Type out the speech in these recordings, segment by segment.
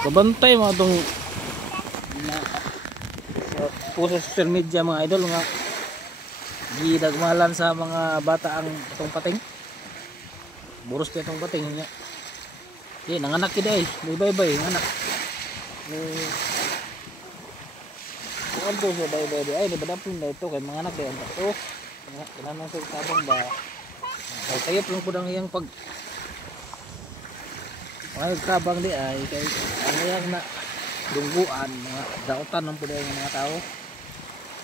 Kabantay mga itong po sa social media mga idol nga gidagmalan sa mga bata ang itong pating. Buros pa itong pating niya. Nanganak kita bay-bay nanganak. Kuan to sa bay-bay ay nabadapon na ito kay mga anak kay ang to. Kinanong sa tabang ba. Kaya lang pud ang iyang pag ay kabang di ay kay ang iyang na dungguan mga dautan ng pud ang mga tao.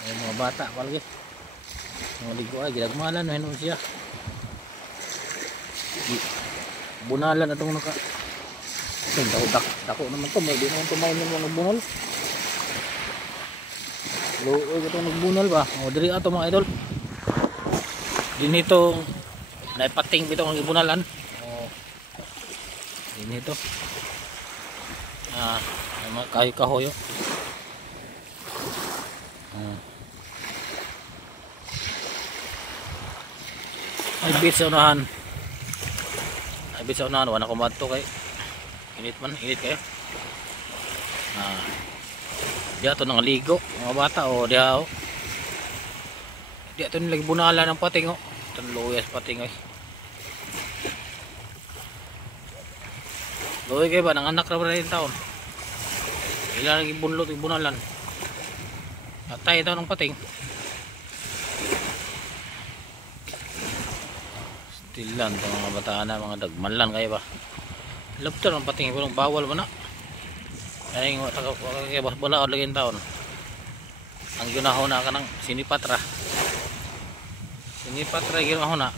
Ay mga bata palagi. Mga ligo ay gidagmalan hinon siya. Bunalan atong naka dako naman to may di naman tumaw ng mga bunal. Luoy ito nagbunal ba? O diri ato mga idol. Dinito naipating bitaw ang ibunalan. O dinito. Ay mga kahoy. Ay bit sa unahan. Wala ko madto kay init kayo. Diya to nang ligo mga bata o diya o. Diya to nilang bunala ng pating o. Itong luyas pating o. Luwi kayo ba? Nanganak na ba rin taon? Ilan naging bunlot yung bunalan. Atay ito ng pating. Stilan ito mga bataan na mga dagmanlan kayo ba? Laptar ng pating. Walang bawal ba na? Ay kaya balaod lagi taon. Ang ginahon na ka ng sinipatra ginahon na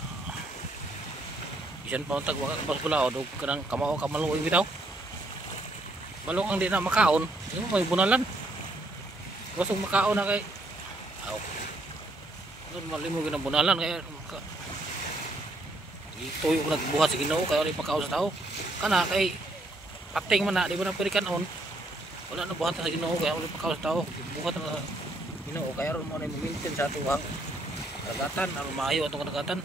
isan pa untag pas balaod o kanang kamao kamaluoy bitaw balok ang di na makaon yung may bunalan kusog makaon na kay doon malimo ginang bunalan kaya ituyo ko nagbuhat sa Ginoo kaya ulit makaon sa tao kana kay pating man na di ba na pwede kanon. Wala na buhatan sa Ginoo kaya ulit pakaw sa tao. Buhatan na Ginoo kaya ron mo na i-maintain sa atong karagatan, aron maayo atong karagatan.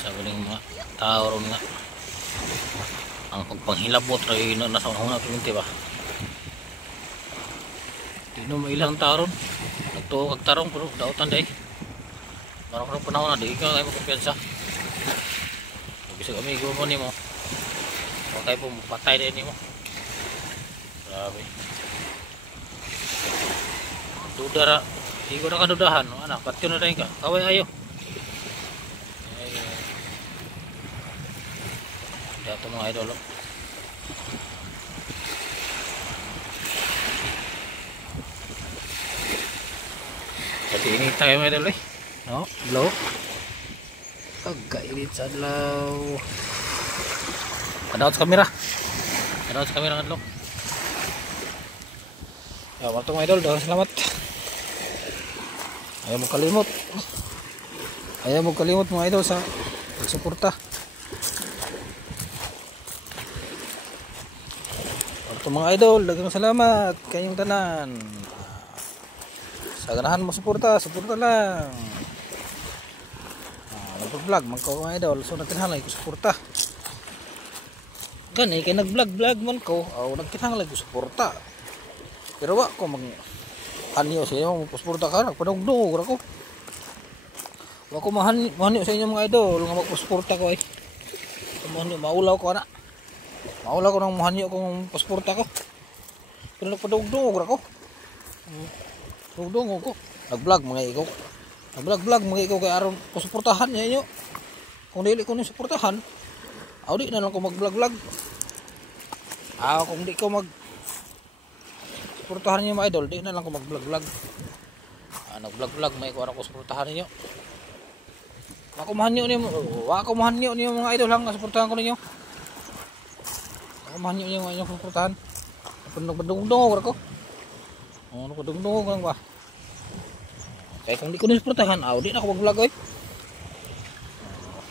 Sa galing mga tao ron nga. Ang pagpanghilabot ray na nasa unang tuminti ba. Di no mailang tao ron. Nagtuo kag tarong pero dautan day. Marang panahon na di ka kay magkumpiyansa. Bisa kami gumo ni mo. Okay po patay din ni mo. Grabe. Dudara, di ko na kadudahan, anak, patyo na rin ka. Kaway ayo. Dito mga idol. Kasi ini tayo mga idol no? Blow. Kagkainit sa adlaw. Kadawat sa kamera adlaw. Wato mga idol, salamat. Ayaw mo kalimot mga idol sa pagsuporta. Wato mga idol, daghang salamat kayong tanan. Sa ganahan mo suporta lang. Nag-vlog man ko mga idol, so nagkinahanglan ko suporta. Kani kay nag-vlog man ko, nagkinahanglan ko suporta. Pero wa ko mag anyo sa inyo suporta ka, nagpadugdog ra ko. Wa ko mahanyo sa inyo mga idol nga magsuporta ko ay. Maulaw ko na. Maulaw ko nang mahanyo kung suporta ko. Pero nagpadugdog ra ko. Dugdog ko. Nag-vlog mga ikaw. Nag-vlog mga ikaw kay aron ko suportahan niya. Kung dili ko ni suportahan, di na lang ko mag-vlog. Kung di ko mag suportahan niyo mga idol, di na lang ko mag-vlog. Nag-vlog may ko aron ko suportahan niyo. Wa ko mahanyo niyo mga idol hang suportahan ko ninyo. Ako mahanyo niyo mga inyong suportahan. Nagpadugdog ko. Nagpadugdog lang ba? Kaya kung di ko nisuportahan, di na ako mag-vlog ay.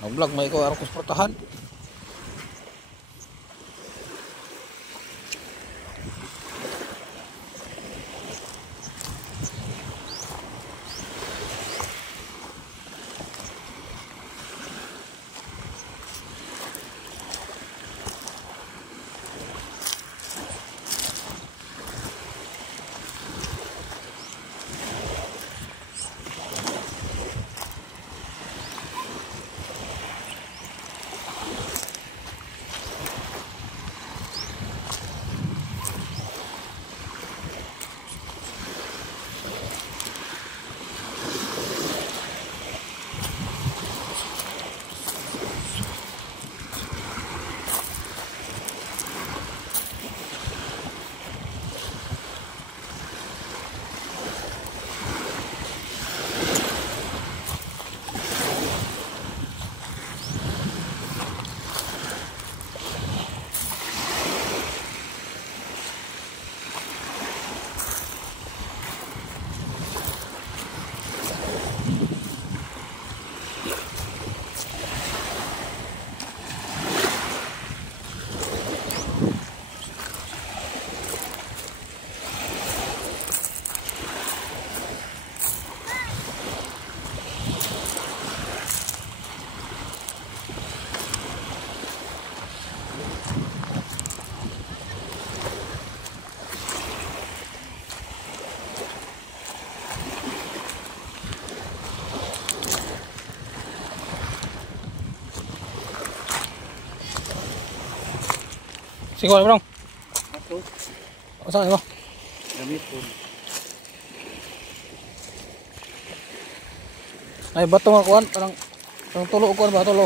Mag-vlog may ko aron ko suportahan. Sige, wala bro. Ato. Saan mo? Gamit po. Ay, bato nga kuhan. Parang tulo kuhan ba? Tulo.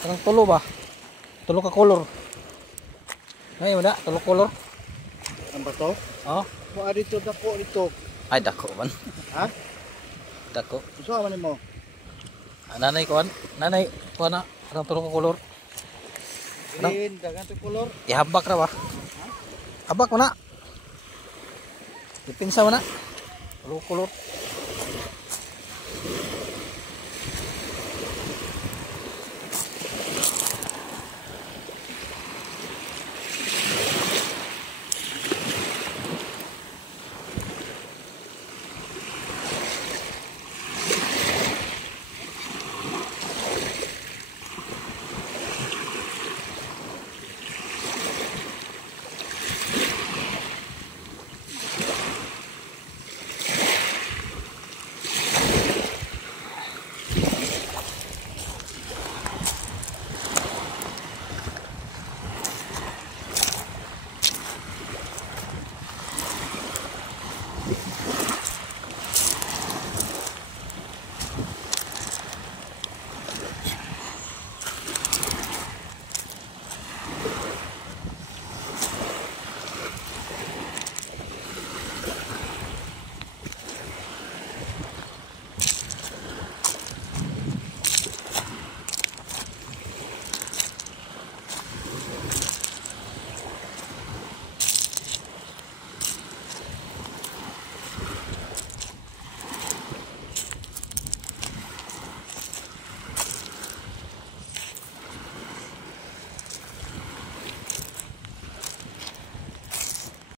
Parang tulo ba? Tulo ka color. Ay, wala. Tulo color. Ang bato? Oo. Kuha dito, dako dito. Ay, dako man. Ha? Dako. Gusto ka man mo? Nanay kuhan. Nanay kuhan na. Parang tulo ka color. Green, dagan to color. Ihabak na ba? Habak mo na. Ipinsa mo na. Tulo ka color.